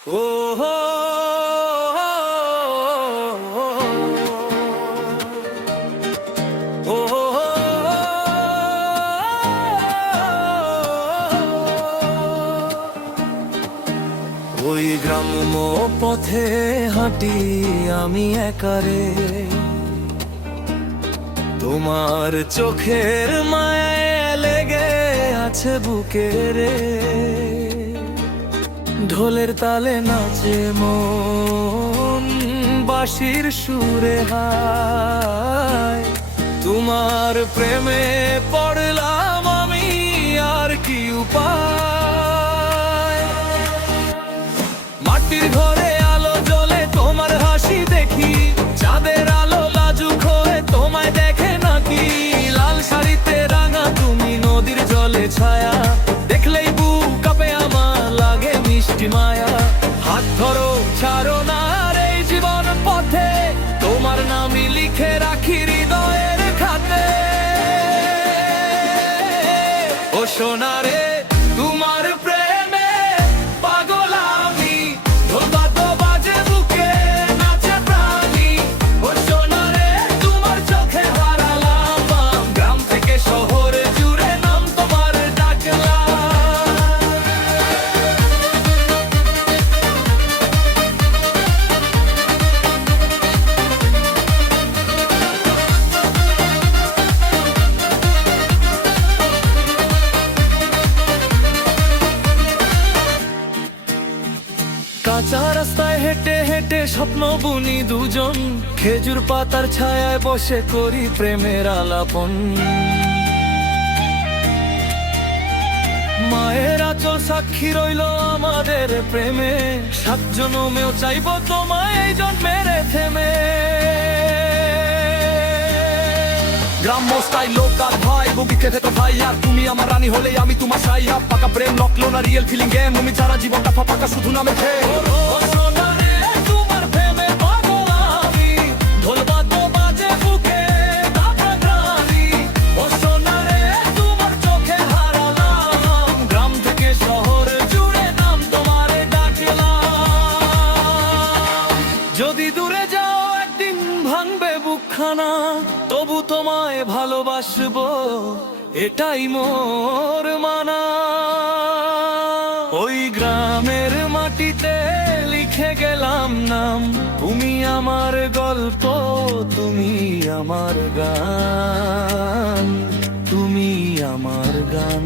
ও হো, ও হো, ওই গ্রাম্য পথে হাঁটি আমি একারে, তোমার চোখের মায়ায় লেগে আছে বুকে রে। ঢোলের তালে নাচে মন, বাঁশির সুরে হায়, তোমার প্রেমে পড়লাম আমি, আর কি উপায়। মাটির ঘরে আলো জ্বলে তোমার হাসি দেখি, চাঁদের আলো লাজুক হয়ে তোমায় দেখে নাকি। লাল শাড়িতে রাঙা তুমি নদীর জলে ছায়া, দেখলেই বুক কাঁপে আমার, লাগে মিষ্টি মায়া। হাত ধরো ছাড়ো না আর এই জীবন পথে, তোমার নামই লিখে রাখি হৃদয়ের খাতে। ও সোনা রে, তোমার প্রেমে পাগল আমি, ঢোল বাদ্য বাজে বুকে নাচে প্রাণী। ও সোনা রে, তোমার চোখে হারালাম, গ্রাম থেকে শহরে জুড়ে নাম তোমার ডাকলাম। কাঁচা রাস্তায় হেঁটে হেঁটে স্বপ্ন বুনি দুজন, খেজুর পাতার ছায়ায় বসে করি প্রেমের আলাপন। মায়ের আঁচল সাক্ষী রইল আমাদের প্রেমে, 7 জনমেও চাইবো তোমায় এই জন্মের থেমে। গ্রাম্য স্টাইল লোকাল ভাই, বুকে ভেতর ভাই, আর তুমি আমার রানী হলে আমি তোমার সাইয়া। পাকা প্রেম নকলো না রিয়েল ফিলিং গেম, তুমি ছাড়া জীবনটা ফাঁকা শুধু নামে খে। তোমার প্রেমে পাগল আমি, ঢোল বাদ্য বাজে বুকে তাপা গ্রামী। ও সোনা রে, তোমার চোখে হারালাম, গ্রাম থেকে শহর জুড়ে নাম তোমার ডাকলাম। যদি দূরে যাও একদিন ভাঙবে বুকখানা, তবু তোমায় ভালোবাসবো এটাই মোর মানা। ওই গ্রামের মাটিতে লিখে গেলাম নাম, তুমি আমার গল্প, তুমি আমার গান, তুমি আমার গান।